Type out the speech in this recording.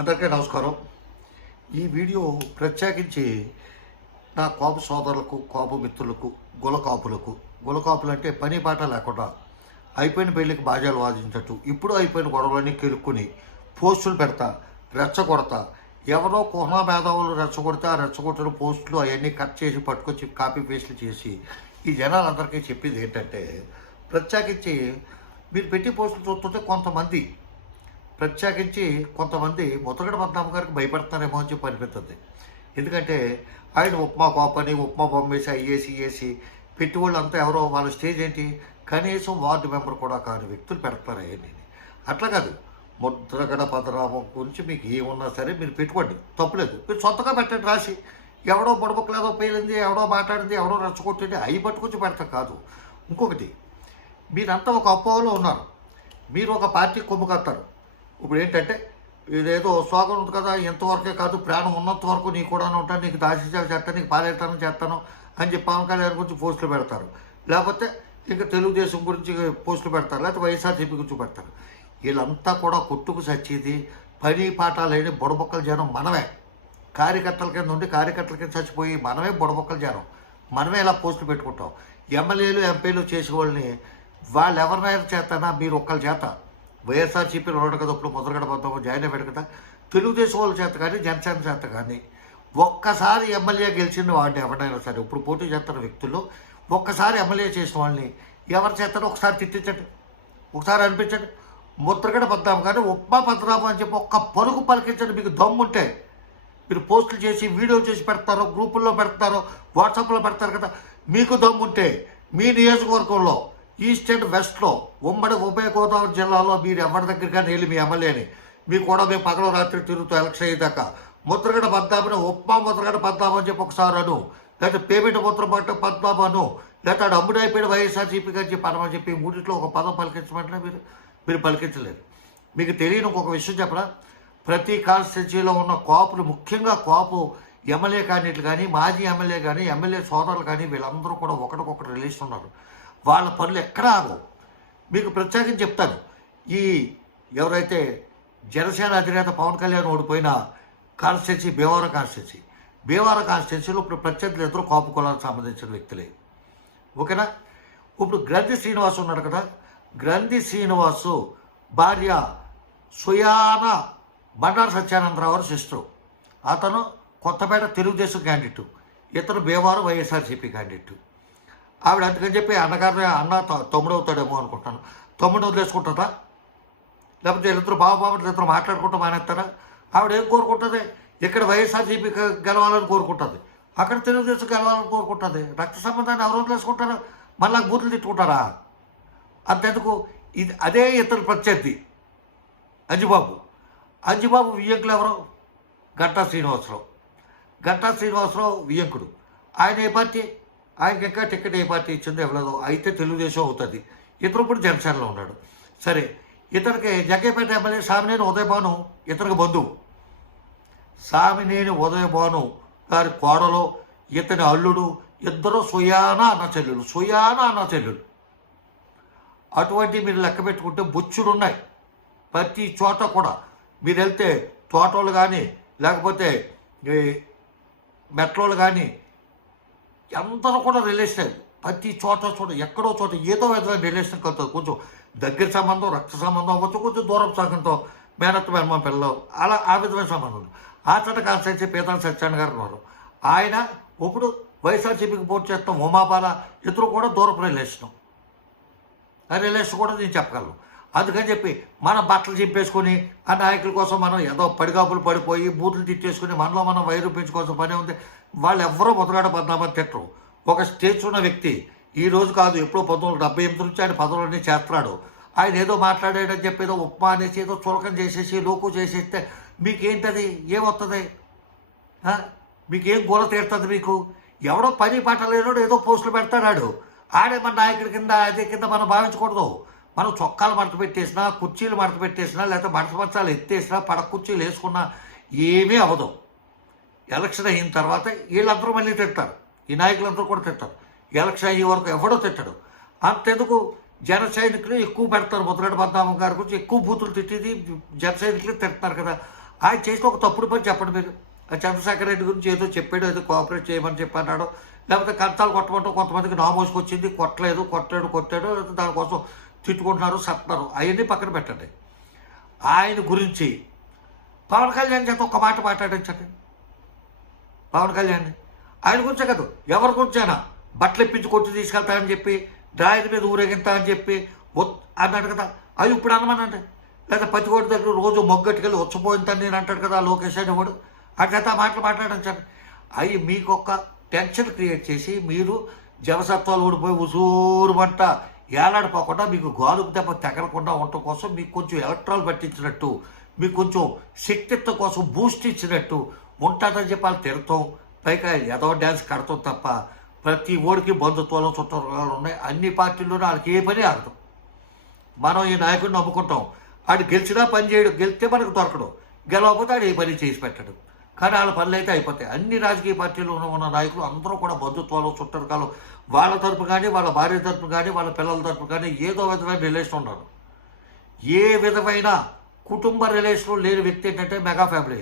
అందరికీ నమస్కారం. ఈ వీడియో ప్రత్యేకించి నా కోప సోదరులకు, కోప మిత్రులకు, గులకాపులు అంటే పని పాట లేకుండా అయిపోయిన పెళ్ళికి బాజాలు వాదించట్టు, ఇప్పుడు అయిపోయిన గొడవలన్నీ కెలుక్కుని పోస్టులు పెడతా, రెచ్చగొడతా, ఎవరో కుహనా మేధావులు రెచ్చగొడితే ఆ రెచ్చగొట్టిన పోస్టులు అవన్నీ కట్ చేసి పట్టుకొచ్చి కాపీ పేస్ట్లు చేసి ఈ జనాలందరికీ చెప్పింది ఏంటంటే, ప్రత్యేకించి మీరు పెట్టి పోస్టులు చూస్తుంటే కొంతమంది ముద్రగడ పద్మనాభం గారికి భయపడతారేమో అని చెప్పి అనిపిస్తుంది. ఎందుకంటే ఆయన ఉప్మా కోపని ఉప్మా బొమ్మేసి అయ్యేసి పెట్టి వాళ్ళు అంతా ఎవరో వాళ్ళ స్టేజ్ ఏంటి, కనీసం వార్డు మెంబర్ కూడా కాని వ్యక్తులు పెడతారు అయ్యండి. అట్లా కాదు, ముద్రగడ పద్మనాభం గురించి మీకు ఏమున్నా సరే మీరు పెట్టుకోండి, తప్పులేదు. మీరు సొంతగా పెట్టండి, రాసి ఎవడో బుడబుక్కలేదో పేలింది, ఎవడో మాట్లాడింది, ఎవడో రెచ్చగొట్టింది అవి పట్టుకొచ్చి పెడతారు కాదు. ఇంకొకటి, మీరంతా ఒక అపోహలో ఉన్నారు, మీరు ఒక పార్టీ కొమ్ము కడతారు. ఇప్పుడు ఏంటంటే ఇదేదో స్వాగం ఉంది కదా, ఎంతవరకే కాదు ప్రాణం ఉన్నంత వరకు నీకు కూడా ఉంటాను, నీకు దాచిసేవ చేస్తాను, నీకు చేస్తాను అని చెప్పి పవన్ కళ్యాణ్ గురించి పోస్టులు పెడతారు, లేకపోతే ఇంకా తెలుగుదేశం గురించి పోస్టులు పెడతారు, లేకపోతే వైఎస్ఆర్సీపీ గురించి పెడతారు. వీళ్ళంతా కూడా కొట్టుకు చచ్చేది పని పాట లేని బుడబొక్కల జనం మనమే. కార్యకర్తల కింద ఉండి కార్యకర్తల కింద చచ్చిపోయి మనమే బుడబొక్కల జనం, మనమే ఇలా పోస్టులు పెట్టుకుంటాం. ఎమ్మెల్యేలు ఎంపీలు చేసేవాళ్ళని వాళ్ళు ఎవరినైనా చేస్తానా, మీరు ఒక్కళ్ళ చేత వైఎస్ఆర్సీపీలో ఉండడు కదా, ఇప్పుడు ముద్రగడ పద్మనాభం జాయిన్ అయ్యాడు కదా, తెలుగుదేశం వాళ్ళ చేత కానీ జనసేన చేత కానీ ఒక్కసారి ఎమ్మెల్యే గెలిచిన వాడిని ఎవరైనా సరే, ఇప్పుడు పోటీ చేస్తున్న వ్యక్తుల్లో ఒక్కసారి ఎమ్మెల్యే చేసిన వాళ్ళని ఎవరు చేస్తారో ఒకసారి తిట్టించండి, ఒకసారి అనిపించండి. ముద్రగడ పద్మనాభం కానీ ఉప్మా పద్మనాభం అని చెప్పి ఒక్క పలుకు పలికించండి. మీకు దమ్ముంటే మీరు పోస్టులు చేసి వీడియో చేసి పెడతారో, గ్రూపుల్లో పెడతారో, వాట్సాప్లో పెడతారు కదా, మీకు దమ్ముంటే మీ నియోజకవర్గంలో ఈస్ట్ అండ్ వెస్ట్లో ఉమ్మడి ఉభయ గోదావరి జిల్లాలో మీరు ఎవరి దగ్గరగా వెళ్ళి మీ ఎమ్మెల్యేని మీకు కూడా మేము పగల రాత్రి తిరుగుతూ ఎలక్షన్ అయ్యేదాకా ముద్రగడ పద్మనాభం ఉప్మా ముద్రగడ పద్మనాభం అని చెప్పి ఒకసారి అను, లేకపోతే పేమెంట్ ముద్రగడ పద్మనాభం అను, లేకపోతే ఆడు అమ్ముడు అయిపోయిన వైఎస్ఆర్సీపీ అని చెప్పి అనమని చెప్పి మూడింట్లో ఒక పదం పలికించమంటే మీరు పలికించలేరు. మీకు తెలియని ఒక విషయం చెప్పరా, ప్రతి కాన్స్టిట్యూన్సీలో ఉన్న కాపులు, ముఖ్యంగా కాపు ఎమ్మెల్యే క్యాండిడేట్లు కానీ, మాజీ ఎమ్మెల్యే కానీ, ఎమ్మెల్యే సోదరులు కానీ వీళ్ళందరూ కూడా ఒకటికొకటి రిలేషన్ ఉన్నారు. వాళ్ళ పనులు ఎక్కడా ఆగవు. మీకు ప్రత్యేకించి చెప్తాను, ఈ ఎవరైతే జనసేన అధినేత పవన్ కళ్యాణ్ ఓడిపోయిన కాన్స్టిట్యున్సీ భీమవరం కాన్స్టిట్యున్సీలో ఇప్పుడు ప్రత్యర్థులు ఇద్దరు కాపు కులాలకు సంబంధించిన వ్యక్తులే, ఓకేనా. ఇప్పుడు గ్రంథి శ్రీనివాసు ఉన్నాడు కదా, గ్రంథి శ్రీనివాసు భార్య సుయాన బండారు సత్యానందరావు గారు సిస్టరు. అతను కొత్తపేట తెలుగుదేశం క్యాండిడేటు, ఇతను భీమవరం వైఎస్ఆర్సీపీ క్యాండిడేటు. ఆవిడ అందుకని చెప్పి అన్న తమ్ముడు అవుతాడేమో అనుకుంటాను. తమ్ముడు వదిలేసుకుంటుందా, లేకపోతే వీళ్ళిద్దరు బాబు ఇద్దరు మాట్లాడుకుంటూ మానేస్తారా? ఆవిడ ఏం కోరుకుంటుంది, ఇక్కడ వైఎస్ఆర్సీపీ గెలవాలని కోరుకుంటుంది, అక్కడ తెలుగుదేశం గెలవాలని కోరుకుంటుంది. రక్త సంబంధాన్ని ఎవరు వదిలేసుకుంటారా, మళ్ళీ బూతులు తిట్టుకుంటారా? అంతెందుకు, ఇది అదే ఇతర ప్రత్యర్థి అంజిబాబు వియ్యంకులు ఎవరు, గంటా శ్రీనివాసరావు వియ్యంకుడు. ఆయన ఏ పార్టీ, ఆయనకి ఇంకా టికెట్ ఏ పార్టీ ఇచ్చిందో ఇవ్వలేదు, అయితే తెలుగుదేశం అవుతుంది. ఇతను ఇప్పుడు జనసేనలో ఉన్నాడు. సరే, ఇతనికి జగ్గేపేట ఎమ్మెల్యే సామినేని ఉదయభాను ఇతనికి బంధువు. సామినేని ఉదయభాను గారి కోడలో ఇతని అల్లుడు, ఇద్దరు సుయానా అన్న చెల్లెలు. అటువంటి మీరు లెక్క పెట్టుకుంటే బొచ్చుడు ఉన్నాయి ప్రతి చోట కూడా. మీరు వెళ్తే తోటలు కానీ, లేకపోతే మెట్రోలు కానీ అందరూ కూడా రిలేషన్, ప్రతి చోట ఎక్కడో చోట ఏదో విధమైన రిలేషన్ కలుగుతుంది. కొంచెం దగ్గర సంబంధం, రక్త సంబంధం అవ్వచ్చు, కొంచెం దూరం సాగంతో మేనత్త మేనమామ పిల్లలు, అలా ఆ విధమైన సంబంధం. ఆచట కాన్స్టిట్యున్సీ పీతాల సత్యనారాయణ గారు ఉన్నారు. ఆయన ఇప్పుడు వైఎస్ఆర్సీపీకి పోటీ చేస్తాం ఉమాబాల, ఇద్దరు కూడా దూరపు రిలేషను. ఆ రిలేషన్ కూడా నేను చెప్పగలను. అందుకని చెప్పి మనం బట్టలు చింపేసుకొని ఆ నాయకుల కోసం మనం ఏదో పడిగాపులు పడిపోయి బూతులు తిట్టేసుకుని మనలో మనం వైరు పెంచుకోవాల్సిన పని ఉంది. వాళ్ళు ఎవరో ముద్రగడ పద్మనాభం తిట్టరు. ఒక స్టేజ్ ఉన్న వ్యక్తి, ఈ రోజు కాదు ఎప్పుడో 1978 నుంచి ఆయన పదవులన్నీ చేస్తున్నాడు. ఆయన ఏదో మాట్లాడాడని చెప్పి ఏదో ఉప్మా అనేసి ఏదో చులకం చేసేసి లోకు చేసేస్తే మీకేంటది, ఏమవుతుంది, మీకేం గోల తీరుతుంది? మీకు ఎవడో పని పాట లేనోడు ఏదో పోస్టులు పెడతాడు, ఆడే మన నాయకుడి కింద అదే కింద మనం భావించకూడదు. మనం చొక్కాలు మడత పెట్టేసినా, కుర్చీలు మడత పెట్టేసినా, లేకపోతే మడతపచ్చాలు ఎత్తేసినా, పడక కుర్చీలు వేసుకున్నా ఏమీ అవ్వదు. ఎలక్షన్ అయిన తర్వాత వీళ్ళందరూ మళ్ళీ తిడతారు, ఈ నాయకులందరూ కూడా తిడతారు. ఎలక్షన్ అయ్యే వరకు ఎవడో తిట్టడు. అంతెందుకు, జన సైనికులు ఎక్కువ పెడతారు. ముద్రగడ పద్మనాభం గారి గురించి ఎక్కువ బూతులు తిట్టేది జన సైనికులు తిడతారు కదా. ఆయన చేసిన ఒక తప్పుడు పని చెప్పండి మీరు. ఆ చంద్రశేఖర్ రెడ్డి గురించి ఏదో చెప్పాడు, ఏదో కోఆపరేట్ చేయమని చెప్పి అన్నాడు, లేకపోతే కంచాలు కొట్టమంటూ కొంతమందికి నామోసుకొచ్చింది, కొట్టాడు, దానికోసం తిట్టుకుంటున్నారు, సత్తున్నారు, అవన్నీ పక్కన పెట్టండి. ఆయన గురించి పవన్ కళ్యాణ్ చేత ఒక్క మాట మాట్లాడించండి. పవన్ కళ్యాణ్ ఆయన గురించే కాదు, ఎవరి గురించైనా బట్టలు ఇప్పించి కొట్టి తీసుకెళ్తానని చెప్పి, డ్రాయర్ మీద ఊరేగిస్తా అని చెప్పి అన్నాడు కదా, అవి ఇప్పుడు అనమనండి. లేదా పచ్చికోటి దగ్గర రోజు మొగ్గట్టుకెళ్ళి వచ్చిపోయిందని నేను అంటాడు కదా లోకేష్ అని వాడు, అట్లా మాటలు మాట్లాడించండి. అవి మీకు ఒక టెన్షన్ క్రియేట్ చేసి మీరు జవసత్వాలు ఊడిపోయి ఉసూరుమంట ఏలాడిపోకుండా మీకు గాలుకు దెబ్బ తగలకుండా ఉండటం కోసం మీకు కొంచెం ఎలక్ట్రాల్ పట్టించినట్టు, మీకు కొంచెం శక్తిత్వం కోసం బూస్ట్ ఇచ్చినట్టు ఉంటుందని చెప్పి వాళ్ళు తిడతాం. పైగా ఏదో డ్యాన్స్ కడతాం తప్ప ప్రతి ఓడికి బంధుత్వాలు చుట్టాలు ఉన్నాయి. అన్ని పార్టీల్లోనూ వాళ్ళకి ఏ పని ఆడతాం. మనం ఈ నాయకుడిని నమ్ముకుంటాం, ఆడు గెలిచినా పని చేయడు, గెలిస్తే మనకు దొరకడం, గెలవకపోతే ఆడు ఏ పని చేసి పెట్టడు. కానీ వాళ్ళ పనులు అయితే అయిపోతాయి. అన్ని రాజకీయ పార్టీలు ఉన్న నాయకులు అందరూ కూడా బంధుత్వాలు చుట్టరికాలు వాళ్ళ తరపు కానీ, వాళ్ళ భార్య తరపు కానీ, వాళ్ళ పిల్లల తరపు కానీ ఏదో విధమైన రిలేషన్ ఉన్నారు. ఏ విధమైన కుటుంబ రిలేషన్ లేని వ్యక్తి ఏంటంటే మెగా ఫ్యామిలీ.